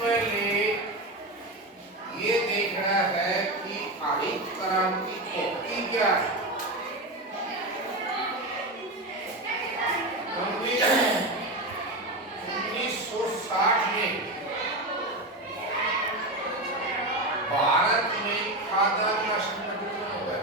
पहले ये देखना है कि हरित क्रांति होती क्या है। 1960 में भारत में खाद्यान्न का संगठन हो गया।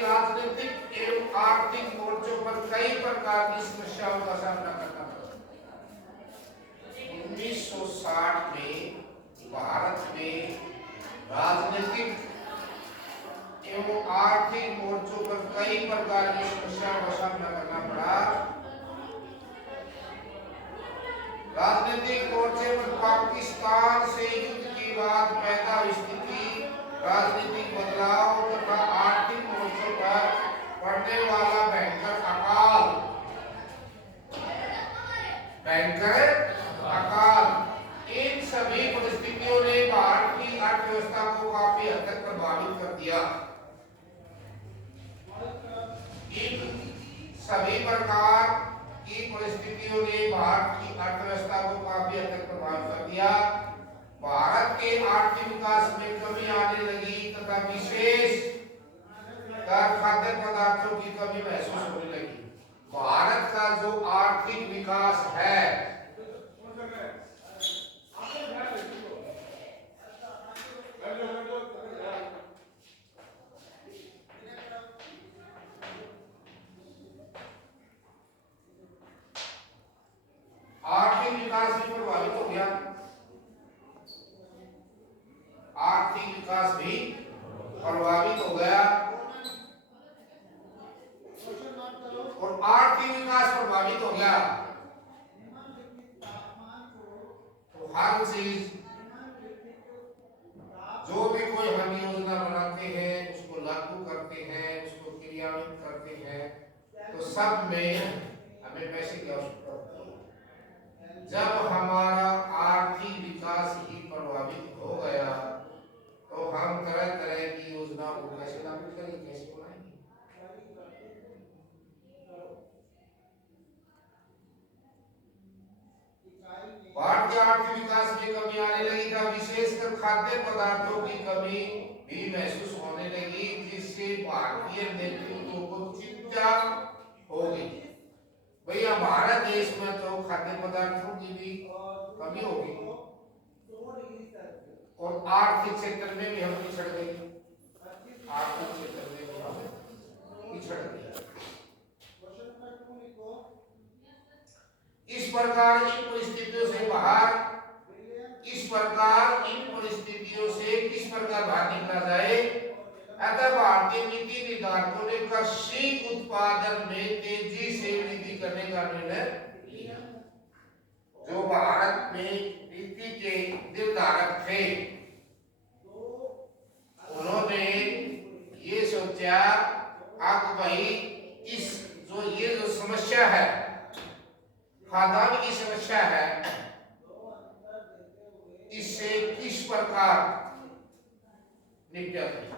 राजनीतिक एवं आर्थिक मोर्चों पर कई प्रकार की समस्याओं का सामना करना पड़ा। 1960 में भारत में राजनीतिक एवं आर्थिक मोर्चों पर कई प्रकार की समस्याओं का सामना करना पड़ा। राजनीतिक मोर्चे पर पाकिस्तान से युद्ध की बात पैदा हुई स्थिति, राजनीतिक बदलाव तथा आर्थिक मोर्चों पर पड़ने वाला भयंकर अकाल, इन सभी परिस्थितियों ने भारत की अर्थव्यवस्था को काफी हद तक प्रभावित कर दिया। इन सभी प्रकार की परिस्थितियों ने भारत की अर्थव्यवस्था को काफी हद तक प्रभावित कर दिया। भारत के आर्थिक विकास में कमी आने लगी तथा विशेष कर खाद्य पदार्थों की कमी महसूस होने लगी। भारत का जो आर्थिक विकास है भी प्रभावित हो गया। आर्थिक विकास भी प्रभावित हो गया और आर्थिक विकास प्रभावित हो गया तो हर चीज जो भी कोई हम योजना बनाते हैं, उसको लागू करते हैं, उसको क्रियान्वित करते हैं, तो सब में हमें पैसे की आवश्यकता होती है। जब हमारा आर्थिक विकास ही प्रभावित हो गया तो हम तरह तरह की योजना को कैसे लागू करेंगे, कैसे बनाएंगे। भारत के आर्थिक विकास में कमी आने लगी था, विशेषकर खाद्य पदार्थों की कमी भी महसूस होने लगी, जिससे भारतीय नेतृत्व को चिंता हो गई। भैया भारत देश में तो खाद्य पदार्थों की भी कमी होगी और आर्थिक क्षेत्र में भी हम पिछड़ गए। आर्थिक क्षेत्र में भी हम पिछड़ गए। इस प्रकार इन परिस्थितियों से किस प्रकार बाहर निकला जाए। अतः भारतीय नीति निर्धारकों ने कृषि उत्पादन में तेजी से वृद्धि करने का निर्णय लिया। जो भारत में नीति के निर्धारक थे उन्होंने ये सोचा अब भाई ये जो समस्या है, खाद्यान्न की समस्या है, इससे किस प्रकार निपटा जाए।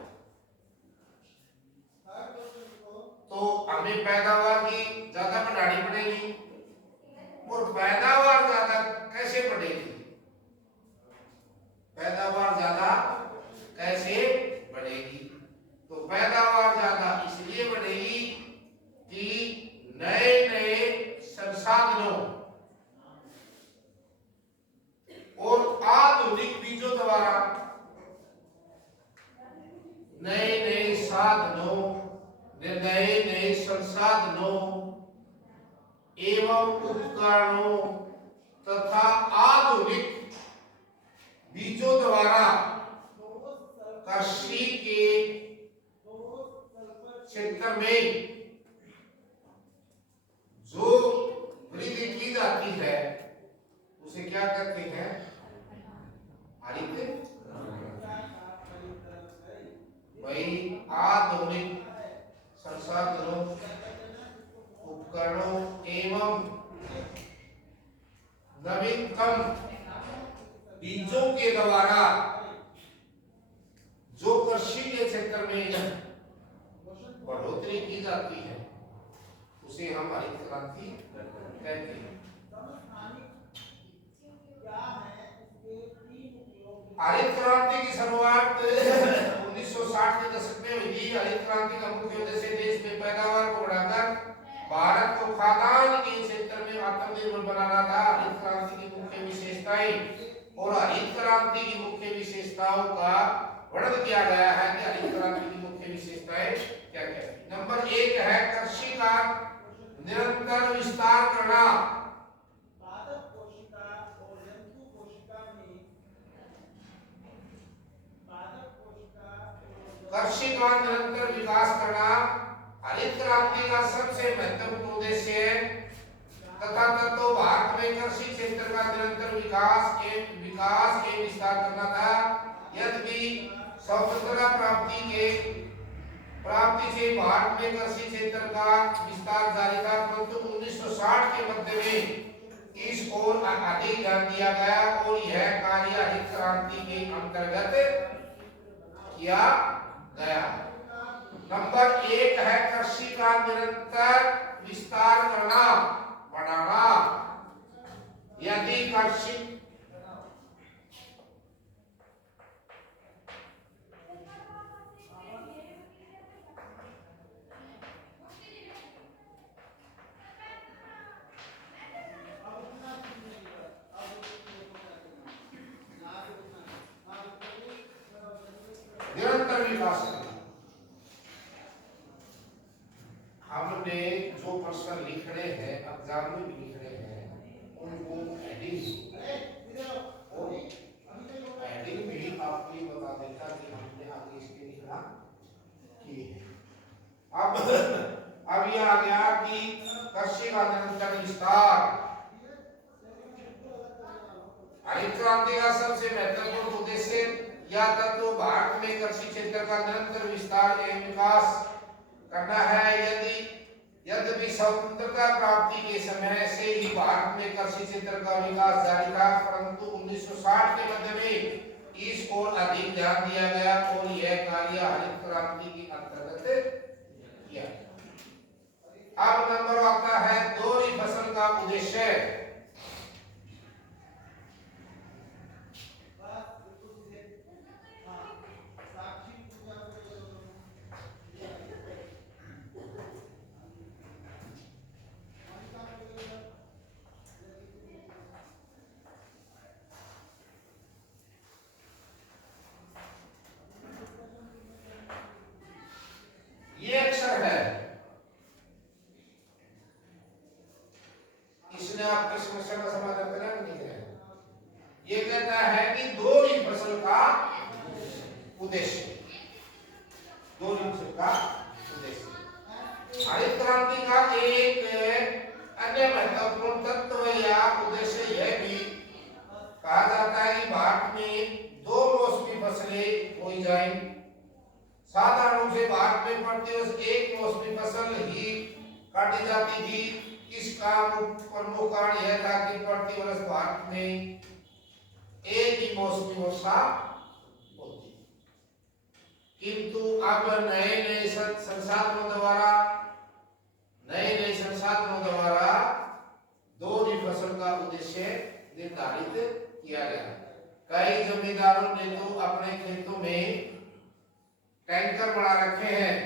तो हमें पैदावार की ज्यादा बढ़ानी पड़ेगी और पैदावार ज्यादा कैसे बढ़ेगी, पैदावार ज्यादा कैसे बढ़ेगी। तो पैदावार ज्यादा इसलिए बढ़ेगी कि नए नए संसाधनों और आधुनिक बीजों द्वारा नए नए साधनों, नए नए संसाधनों एवं उपकरणों तथा आधुनिक बीजों द्वारा कृषि के क्षेत्र में जो वृद्धि की जाती है उसे क्या कहते हैं, हरित। वही आधुनिक संसाधनों, उपकरणों एवं नवीनतम बीजों के द्वारा जो कृषि के क्षेत्र में बढ़ोतरी की जाती है उसे हम हरित क्रांति कहते हैं। हरित क्रांति की शुरुआत 1960 के दशक में हुई थी। हरित क्रांति का मुख्य उद्देश्य देश में पैदावार को बढ़ाकर भारत को खाद्यान्न के क्षेत्र में आत्मनिर्भर बनाना था। हरित क्रांति की मुख्य विशेषताएं और हरित क्रांति की मुख्य विशेषताओं का वर्णन किया गया है कि हरित क्रांति की मुख्य विशेषताएं क्या क्या है। नंबर 1 है कृषि का निरंतर विस्तार करना। कृषि का निरंतर विकास करना हरित क्रांति का सबसे महत्वपूर्ण उद्देश्य है तथा तत्व भारत में कृषि क्षेत्र का निरंतर विकास के विस्तार करना था। यद्यपि स्वतंत्रता प्राप्ति से भारत में कृषि क्षेत्र का विस्तार जारी था, परंतु 1960 के मध्य में इस ओर अधिक ध्यान दिया गया और यह कार्य हरित क्रांति के अंतर्गत किया गया। नंबर 1 है कृषि का निरंतर विस्तार करना, बढ़ाना। यदि कृषि निरंतर विकास करना, हमने जो प्रश्न लिख रहे हैं एग्जाम में भी लिख रहे हैं उनको हेडिंग भी आपको ये बता देता कि हमने आगे इसके लिखना की है। अब ये आ गया कि कृषि का निरंतर विस्तार। हरित क्रांति का सबसे महत्वपूर्ण उद्देश्य या तत्व भारत में कृषि क्षेत्र का निरंतर विस्तार एवं विकास करना है। यद्यपि स्वतंत्रता प्राप्ति के समय से ही भारत में कृषि क्षेत्र का विकास जारी था, परंतु 1960 के मध्य में इस ओर अधिक ध्यान दिया गया और यह कार्य हरित क्रांति के अंतर्गत किया। अब नंबर आता है दोहरी फसल का उद्देश्य। ये अक्षर है, इसने आपकी समस्या का समाधान करा नहीं करा। ये कहता है कि दोहरी फसल का उद्देश्य, दोहरी फसल का उद्देश्य। हरित क्रांति का एक अन्य महत्वपूर्ण तत्व या उद्देश्य यह भी कहा जाता है कि भारत में 2 मौसमी फसलें बोई जाएं। साधारण रूप से भारत में प्रतिवर्ष एक मौसमी फसल ही काटी जाती थी। इसका प्रमुख कारण यह था कि प्रतिवर्ष भारत में एक ही मौसमी वर्षा होती, किंतु अब नए संसाधनों द्वारा दोहरी फसल का उद्देश्य निर्धारित किया गया। कई जमींदारों ने तो अपने खेतों में टैंकर बना रखे हैं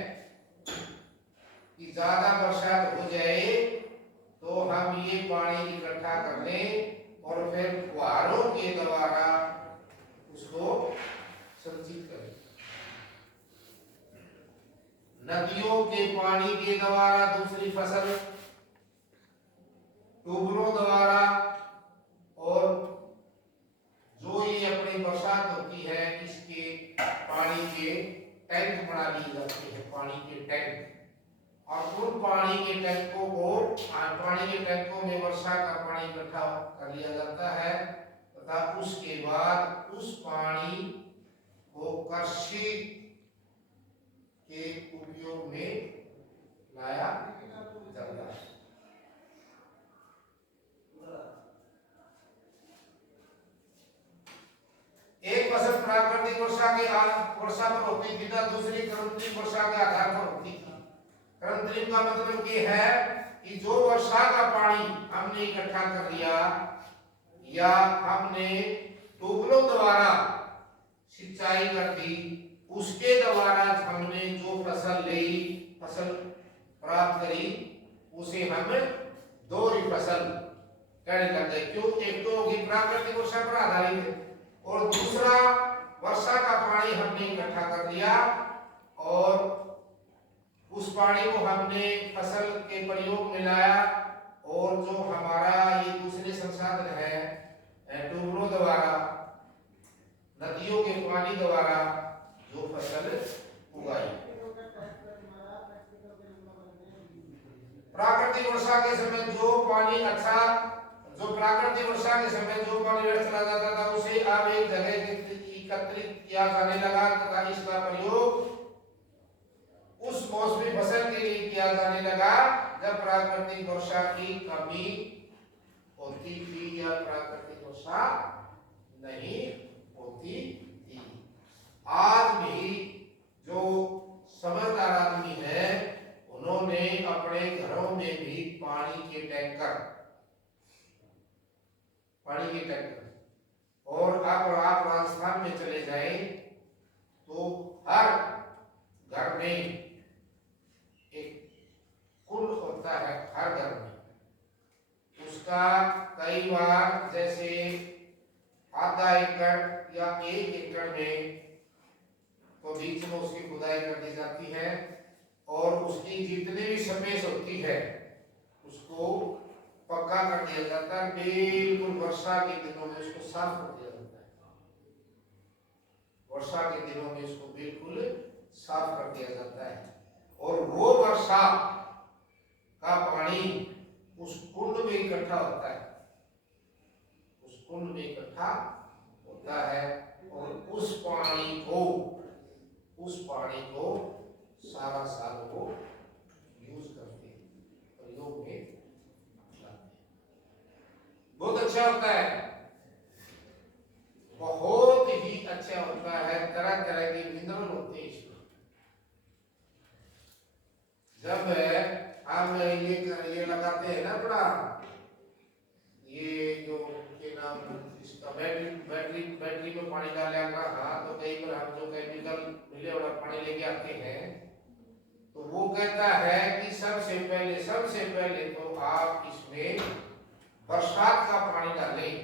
कि ज्यादा बरसात हो जाए तो हम ये पानी इकट्ठा कर लें और फिर फुहारों के द्वारा उसको संचित करें। नदियों के पानी के द्वारा दूसरी फसल, ट्यूबवेलों द्वारा, और जो ये अपनी बरसात होती है इसके पानी के टैंक बना लिए जाते हैं, पानी के टैंक। और उन पानी के टैंकों में वर्षा का पानी इकट्ठा कर लिया जाता है तथा उसके बाद उस पानी को कृषि के उपयोग में लाया जाता है। कृत्रिम वर्षा के आधार पर होती थी। कृत्रिम का मतलब ये है कि जो वर्षा का पानी हमने इकट्ठा कर लिया या हमने ट्यूबवेलों द्वारा सिंचाई कर दी, उसके द्वारा हमने जो फसल प्राप्त करी, उसे हम दोहरी फसल कहने लग गए। क्यों? एक तो होगी प्राकृतिक वर्षा पर आधारित है और दूसरा वर्षा का पानी हमने इकट्ठा कर लिया और उस पानी को हमने फसल के प्रयोग में लाया और जो हमारा ये दूसरे संसाधन है ट्यूबवेलों द्वारा, नदियों के पानी द्वारा जो फसल उगाई। प्राकृतिक वर्षा के समय जो पानी प्राकृतिक वर्षा के समय जो पानी व्यर्थ चला जाता था, उसे अब एक जगह एकत्रित किया जाने लगा तथा इसका प्रयोग उस मौसमी फसल के लिए किया जाने लगा जब प्राकृतिक वर्षा की कमी होती थी या प्राकृतिक वर्षा नहीं होती थी। आज भी जो समझदार आदमी है, उन्होंने अपने घरों में भी पानी के टैंकर और अब आप राजस्थान में चले जाएं तो हर घर में एक कुंड होता है, हर घर में। उसका कई बार जैसे आधा एकड़ या 1 एकड़ में तो बीच में उसकी खुदाई कर दी जाती है और उसकी जितनी भी स्पेस होती है उसको पक्का कर दिया जाता है। बिल्कुल वर्षा के दिनों में उसको साफ कर दिया जाता है। वर्षा के दिनों में इसको बिल्कुल साफ कर दिया जाता है और वो वर्षा का पानी उस कुंड में इकट्ठा होता है, और उस पानी को सारा साल वो यूज करते हैं, प्रयोग में लाते हैं। बहुत अच्छा होता है, बहुत ही अच्छा होता है। तरह तरह के मिनरल होते हैं इसमें। जब हम ये लगाते हैं ना अपना ये जो के नाम इसका बैटरी में पानी डालेगा, हाँ, तो कई बार हम जो केमिकल मिले वाला पानी लेके आते हैं तो वो कहता है कि सबसे पहले तो आप इसमें बरसात का पानी डालें,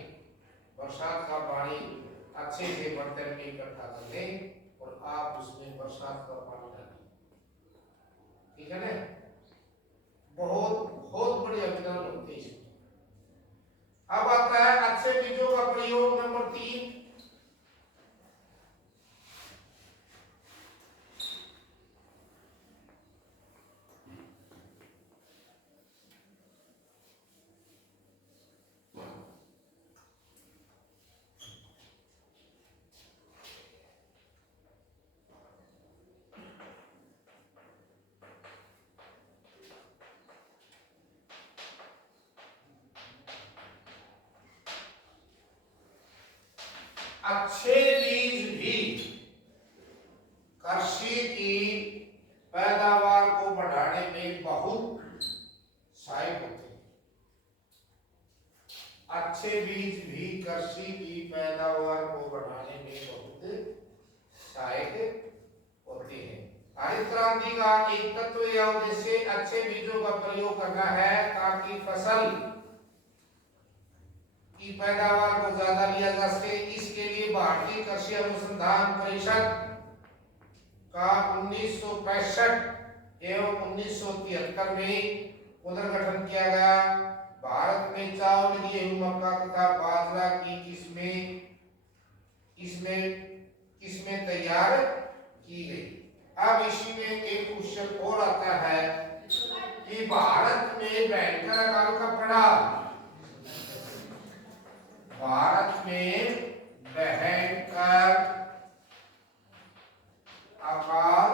बरसात का पानी अच्छे से बर्तन में इकट्ठा कर लें और आप उसमें बरसात का पानी डालें, ठीक है ना। बहुत बढ़िया मिनरल होते हैं। अब आता है अच्छे बीजों का प्रयोग नंबर 3। अच्छे बीज भी कृषि की पैदावार को बढ़ाने में बहुत सहायक होते हैं। अच्छे बीज भी कृषि की पैदावार को बढ़ाने में बहुत सहायक होते हैं। हरित क्रांति का एक तत्व या उद्देश्य अच्छे बीजों का प्रयोग करना है ताकि फसल की पैदावार को ज्यादा लिया जा सके। इसके लिए भारतीय कृषि अनुसंधान परिषद का 1965 एवं 1973 में पुनर्गठन किया गया। भारत में चावल, गेहूं, मक्का तथा बाजरा की किस्में तैयार की गई। अब इसी में एक क्वेश्चन और आता है कि भारत में भयंकर अकाल कब पड़ा? भारत में भयंकर अकाल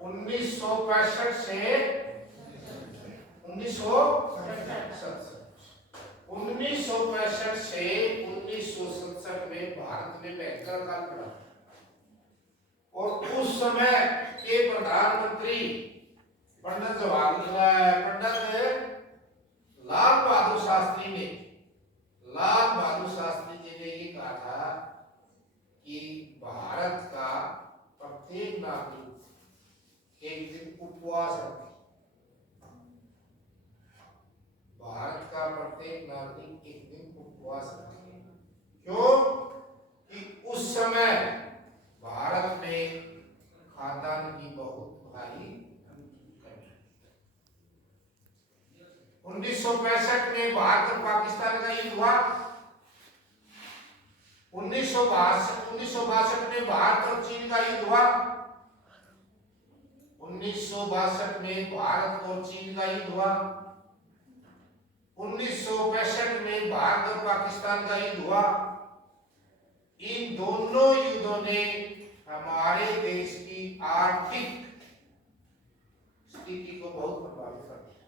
1965 से 1965 से 1967 1967 में भारत में भयंकर काल पड़ा और उस समय के प्रधानमंत्री पंडित लाल बहादुर शास्त्री जी ने ये कहा था कि भारत का प्रत्येक नागरिक एक दिन उपवास रखे। भारत का प्रत्येक नागरिक एक दिन उपवास रखे। क्यों? कि उस समय भारत में खाद्यान्न की बहुत भारी कमी। 1965 में भारत और पाकिस्तान का युद्ध हुआ। 1962 में भारत और चीन का युद्ध हुआ। 1962 में भारत और चीन का युद्ध हुआ। 1965 में भारत और पाकिस्तान का युद्ध हुआ। इन दोनों युद्धों ने हमारे देश की आर्थिक स्थिति को बहुत प्रभावित कर दिया।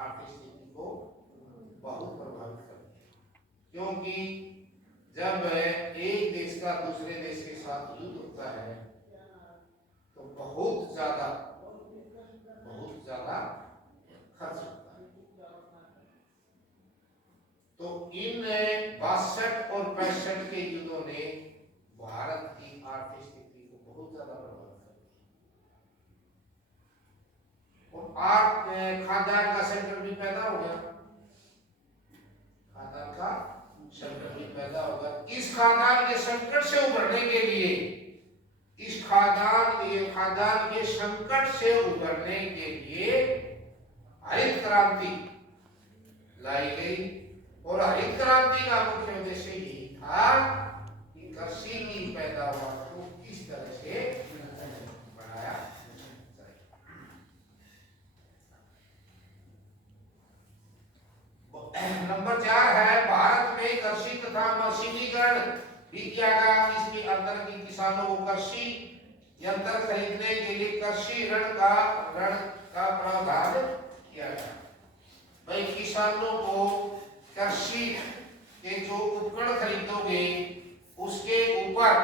आर्थिक स्थिति को बहुत प्रभावित कर दिया, क्योंकि जब एक देश का दूसरे देश के साथ युद्ध होता है तो बहुत ज्यादा खर्च होता है। तो इन 62 और 65 के युद्धों ने भारत की आर्थिक स्थिति को बहुत ज्यादा प्रभावित कर दिया और खाद्यान्न का संकट भी पैदा हो गया। खाद्यान्न का संकट भी पैदा होगा। इस खाद्यान्न के संकट से उभरने के लिए, इस खाद्यान्न के संकट से उभरने के लिए हरित क्रांति लाई गई और हरित क्रांति का मुख्य उद्देश्य यही था कि कृषि की पैदावार को किस तरह से बढ़ाया जाए। नंबर 4 है भारत में कृषि तथा मशीनीकरण भी किया गया। इसके अंतर्गत किसानों को कृषि यंत्र खरीदने के लिए कृषि ऋण का प्रावधान किया गया। भाई किसानों को कृषि के जो उपकरण खरीदोगे उसके ऊपर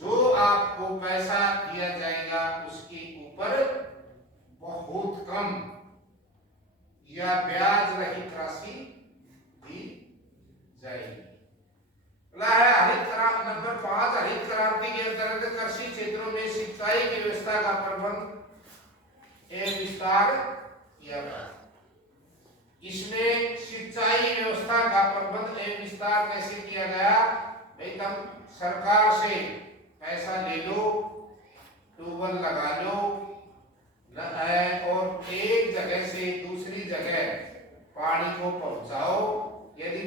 जो आपको पैसा दिया जाएगा उसके ऊपर बहुत कम या ब्याज रहित राशि दी जाएगी। नंबर 5 हरित क्रांति के अंतर्गत कृषि क्षेत्रों में सिंचाई की व्यवस्था का प्रबंध एवं विस्तार किया गया। इसमें सिंचाई व्यवस्था का प्रबंध एवं विस्तार कैसे किया गया? भाई तुम सरकार से पैसा ले लो, ट्यूबवेल लगा लो और एक जगह से दूसरी जगह पानी को पहुंचाओ। यदि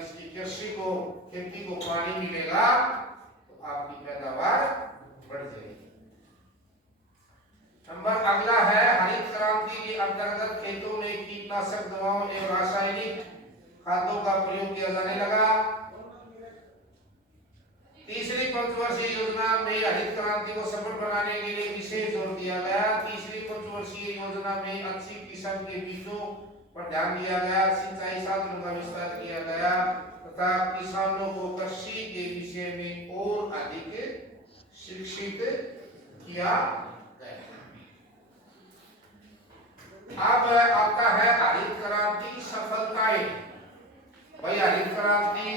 इसकी कृषि को, खेती को पानी मिलेगा तो आपकी पैदावार बढ़ जाएगी। नंबर अगला है हरित क्रांति के अंतर्गत खेतों में कीटनाशक दवाओं एवं रासायनिक खादों का प्रयोग किया जाने लगा। तीसरी पंचवर्षीय योजना में हरित क्रांति को सफल बनाने के लिए विशेष जोर दिया गया। तीसरी पंचवर्षीय योजना में अच्छी किस्म के बीजों पर ध्यान दिया गया, सिंचाई साधनों का विस्तार किया गया तथा किसानों को कृषि के विषय में और अधिक शिक्षित किया गया। अब आता है हरित क्रांति की सफलताएं। भाई हरित क्रांति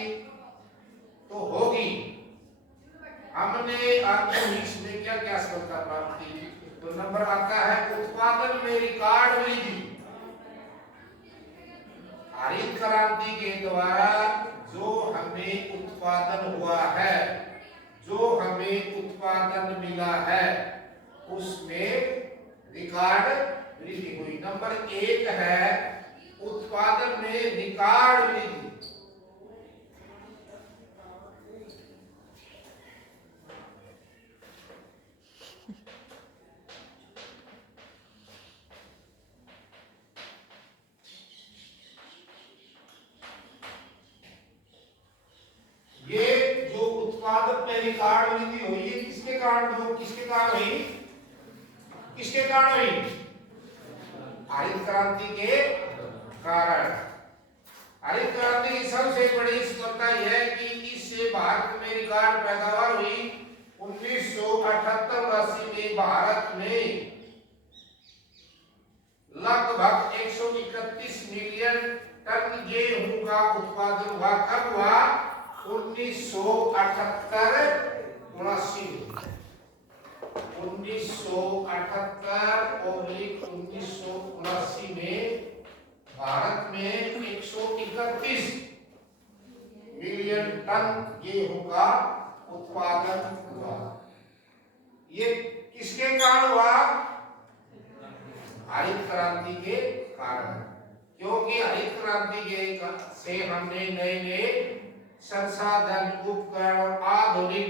तो होगी, हमने इसमें क्या क्या सफलता प्राप्त की? तो नंबर आता है उत्पादन में रिकॉर्ड वृद्धि। हरित क्रांति के द्वारा जो हमें उत्पादन हुआ है, जो हमें उत्पादन मिला है, उसमें रिकॉर्ड वृद्धि हुई। नंबर 1 है उत्पादन में रिकॉर्ड वृद्धि। ये जो उत्पादन में रिकॉर्ड वृद्धि हुई है किसके कारण हुई? किसके कारण हुई? हरित क्रांति के कारण। हरित क्रांति की सबसे बड़ी सफलता यह है कि इससे भारत में रिकॉर्ड पैदावार हुई। 1978-79 में भारत में लगभग 131 मिलियन टन गेहूं का उत्पादन हुआ। कब हुआ? 1978-79 1978-1979 में भारत में 131 मिलियन टन गेहूं का उत्पादन हुआ। ये किसके कारण हुआ? हरित क्रांति के कारण। क्योंकि हरित क्रांति के से हमने नए नए संसाधन, उपकरण और आधुनिक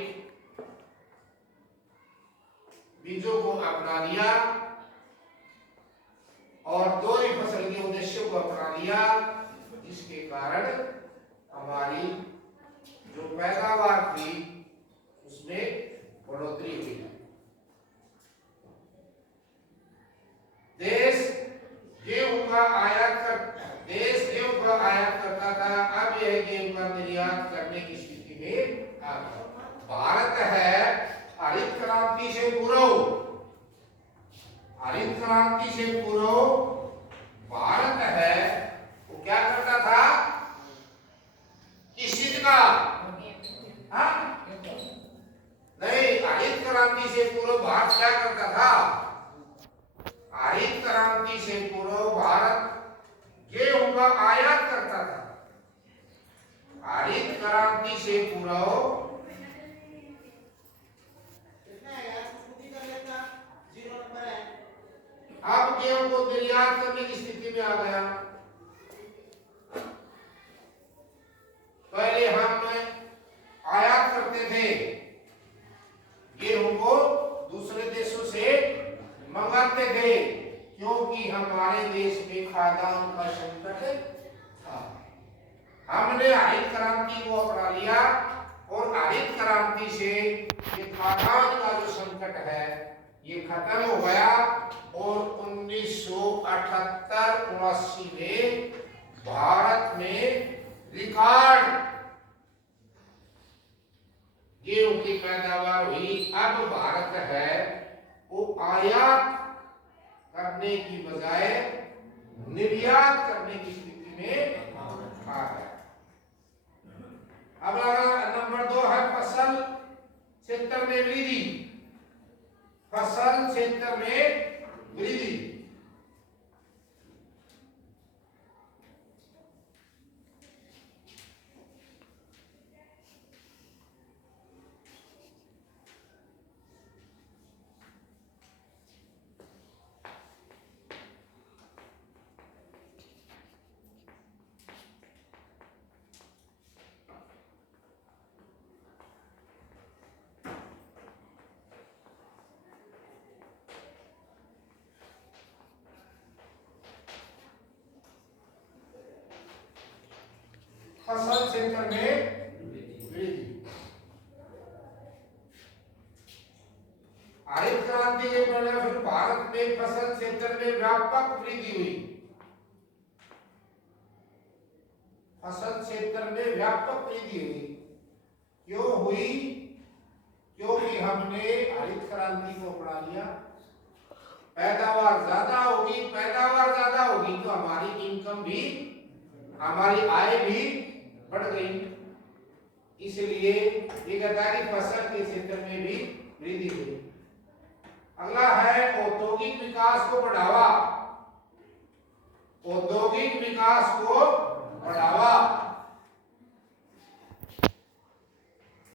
बीजों को अपना लिया और दो ही फसल के उद्देश्यों को अपना लिया, जिसके कारण हमारी जो पैदावार थी उसमें बढ़ोतरी हुई। देश गेहूं का आयात करता था, अब यह गेहूं का निर्यात करने की स्थिति में आ गया। भारत है हरित क्रांति से पूर्व भारत है वो क्या करता था? किस चीज का? नहीं, हरित क्रांति से पूर्व भारत क्या करता था? हरित क्रांति से पूर्व भारत गेहूं का आयात करता था। हरित क्रांति से पूर्व अब गेहूं को निर्यात करने की स्थिति में आ गया। पहले हम आयात करते थे गेहूं को, दूसरे देशों से मंगाते थे, क्योंकि हमारे देश में खाद्यान्न का संकट था। हमने हरित क्रांति को अपना लिया और हरित क्रांति से ये खाद्यान्न का जो संकट है ये खत्म हो गया और 1978-79 में भारत में रिकॉर्ड गेहूं की पैदावार हुई। अब भारत है वो आयात करने की बजाय निर्यात करने की स्थिति में आ गया। अब नंबर 2 है फसल क्षेत्र में वृद्धि। फसल क्षेत्र में वृद्धि। फसल क्षेत्र में वृद्धि। हरित क्रांति के परिणामस्वरूप भारत में फसल क्षेत्र में व्यापक वृद्धि हुई। फसल क्षेत्र में व्यापक वृद्धि हुई। क्यों हुई? क्योंकि हमने हरित क्रांति को अपना लिया। पैदावार ज्यादा होगी तो हमारी इनकम भी, हमारी आय भी बढ़ गई। इसलिए ये कहता है कि फसल के क्षेत्र में भी वृद्धि हुई। अगला है औद्योगिक विकास को बढ़ावा। औद्योगिक विकास को बढ़ावा।